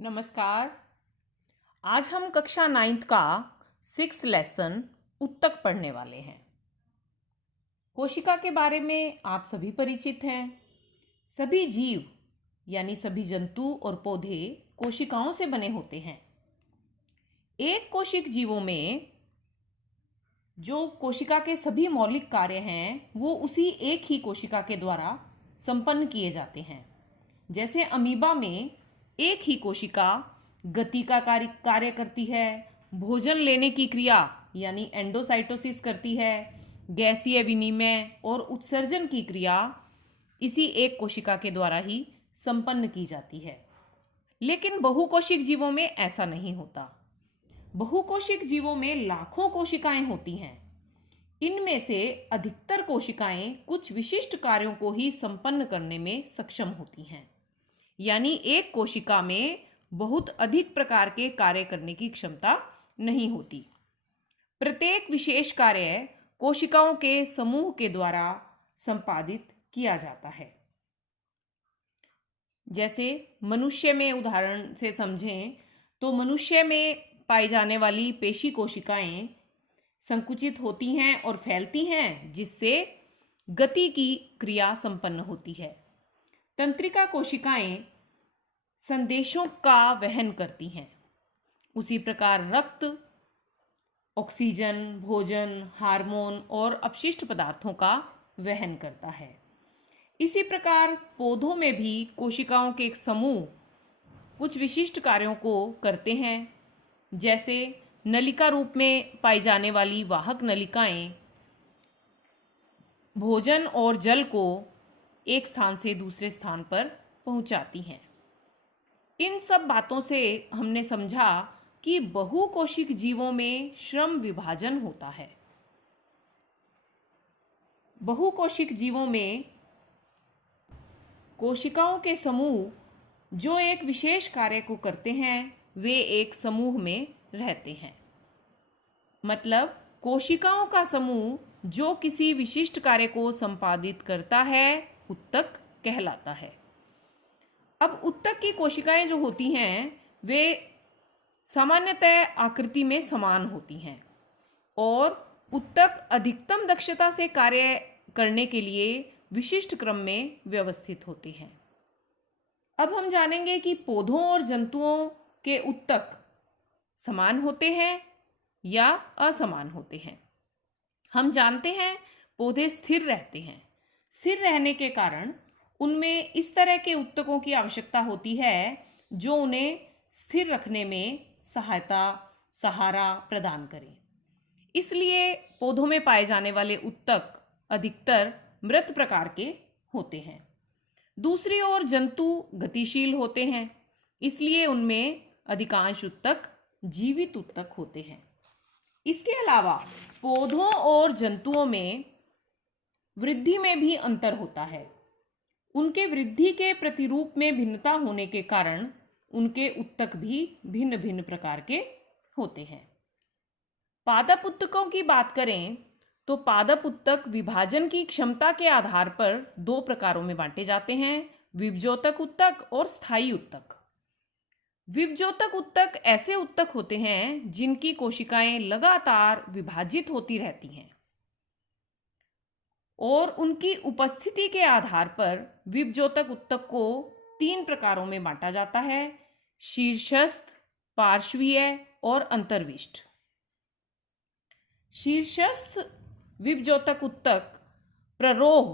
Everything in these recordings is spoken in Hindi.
नमस्कार। आज हम कक्षा 9th का 6th लेसन उत्तक पढ़ने वाले हैं। कोशिका के बारे में आप सभी परिचित हैं। सभी जीव यानी सभी जंतु और पौधे कोशिकाओं से बने होते हैं। एक कोशिक जीवों में जो कोशिका के सभी मौलिक कार्य हैं वो उसी एक ही कोशिका के द्वारा संपन्न किए जाते हैं। जैसे अमीबा में एक ही कोशिका गति का कार्य करती है, भोजन लेने की क्रिया यानी एंडोसाइटोसिस करती है, गैसीय विनिमय और उत्सर्जन की क्रिया इसी एक कोशिका के द्वारा ही संपन्न की जाती है। लेकिन बहुकोशिक जीवों में ऐसा नहीं होता। बहुकोशिक जीवों में लाखों कोशिकाएं होती हैं। इनमें से अधिकतर कोशिकाएं कुछ विशिष्ट कार्यों को ही संपन्न करने में सक्षम होती हैं। यानी एक कोशिका में बहुत अधिक प्रकार के कार्य करने की क्षमता नहीं होती। प्रत्येक विशेष कार्य कोशिकाओं के समूह के द्वारा संपादित किया जाता है। जैसे मनुष्य में उदाहरण से समझें तो मनुष्य में पाई जाने वाली पेशी कोशिकाएं संकुचित होती हैं और फैलती हैं, जिससे गति की क्रिया संपन्न होती है। तंत्रिका कोशिकाएं संदेशों का वहन करती हैं। उसी प्रकार रक्त, ऑक्सीजन, भोजन, हार्मोन और अपशिष्ट पदार्थों का वहन करता है। इसी प्रकार पौधों में भी कोशिकाओं के एक समूह कुछ विशिष्ट कार्यों को करते हैं। जैसे नलिका रूप में पाई जाने वाली वाहक नलिकाएं भोजन और जल को एक स्थान से दूसरे स्थान पर पहुंचाती हैं। इन सब बातों से हमने समझा कि बहुकोशिक जीवों में श्रम विभाजन होता है। बहुकोशिक जीवों में कोशिकाओं के समूह जो एक विशेष कार्य को करते हैं वे एक समूह में रहते हैं। मतलब कोशिकाओं का समूह जो किसी विशिष्ट कार्य को संपादित करता है उत्तक कहलाता है। अब उत्तक की कोशिकाएं जो होती हैं वे सामान्यतः आकृति में समान होती हैं और उत्तक अधिकतम दक्षता से कार्य करने के लिए विशिष्ट क्रम में व्यवस्थित होते हैं। अब हम जानेंगे कि पौधों और जंतुओं के उत्तक समान होते हैं या असमान होते हैं। हम जानते हैं पौधे स्थिर रहते हैं। स्थिर रहने के कारण उनमें इस तरह के उत्तकों की आवश्यकता होती है जो उन्हें स्थिर रखने में सहारा प्रदान करें। इसलिए पौधों में पाए जाने वाले उत्तक अधिकतर मृत प्रकार के होते हैं। दूसरी ओर जंतु गतिशील होते हैं, इसलिए उनमें अधिकांश उत्तक जीवित उत्तक होते हैं। इसके अलावा पौधों और जंतुओं में वृद्धि में भी अंतर होता है। उनके वृद्धि के प्रतिरूप में भिन्नता होने के कारण उनके उत्तक भी भिन्न भिन्न प्रकार के होते हैं। पादप उत्तकों की बात करें तो पादप उत्तक विभाजन की क्षमता के आधार पर दो प्रकारों में बांटे जाते हैं, विभजोतक उत्तक और स्थायी उत्तक। विभजोतक उत्तक ऐसे उत्तक होते हैं जिनकी कोशिकाएं लगातार विभाजित होती रहती हैं और उनकी उपस्थिति के आधार पर विभजोतक उत्तक को 3 प्रकारों में बांटा जाता है, शीर्षस्थ, पार्श्वीय और अंतर्विष्ट। शीर्षस्थ विभजोतक उत्तक प्ररोह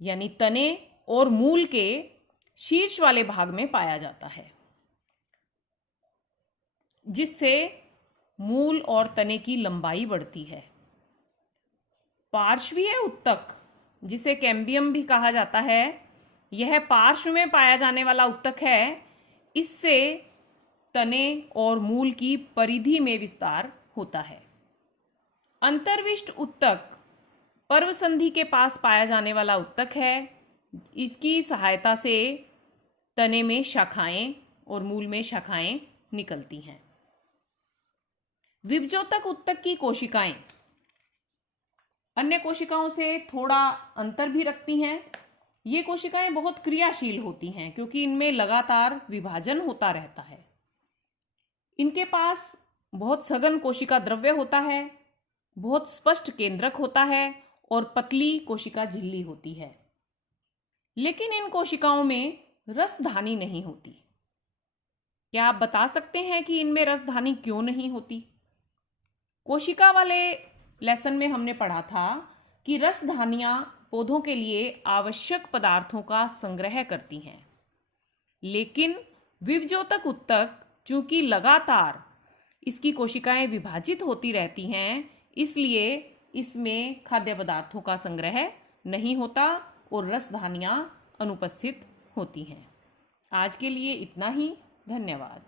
यानी तने और मूल के शीर्ष वाले भाग में पाया जाता है, जिससे मूल और तने की लंबाई बढ़ती है। पार्श्वीय उत्तक, जिसे कैम्बियम भी कहा जाता है, यह पार्श्व में पाया जाने वाला उत्तक है। इससे तने और मूल की परिधि में विस्तार होता है। अंतर्विष्ट उत्तक पर्व संधि के पास पाया जाने वाला उत्तक है। इसकी सहायता से तने में शाखाएं और मूल में शाखाएं निकलती हैं। विभजोतक उत्तक की कोशिकाएं अन्य कोशिकाओं से थोड़ा अंतर भी रखती हैं। ये कोशिकाएं बहुत क्रियाशील होती हैं क्योंकि इनमें लगातार विभाजन होता रहता है। इनके पास बहुत सघन कोशिका द्रव्य होता है, बहुत स्पष्ट केंद्रक होता है और पतली कोशिका झिल्ली होती है। लेकिन इन कोशिकाओं में रसधानी नहीं होती। क्या आप बता सकते हैं कि इनमें रसधानी क्यों नहीं होती? कोशिका वाले लेसन में हमने पढ़ा था कि रसधानियां पौधों के लिए आवश्यक पदार्थों का संग्रह करती हैं, लेकिन विभजोतक उत्तक चूंकि लगातार इसकी कोशिकाएं विभाजित होती रहती हैं, इसलिए इसमें खाद्य पदार्थों का संग्रह नहीं होता और रसधानियां अनुपस्थित होती हैं। आज के लिए इतना ही। धन्यवाद।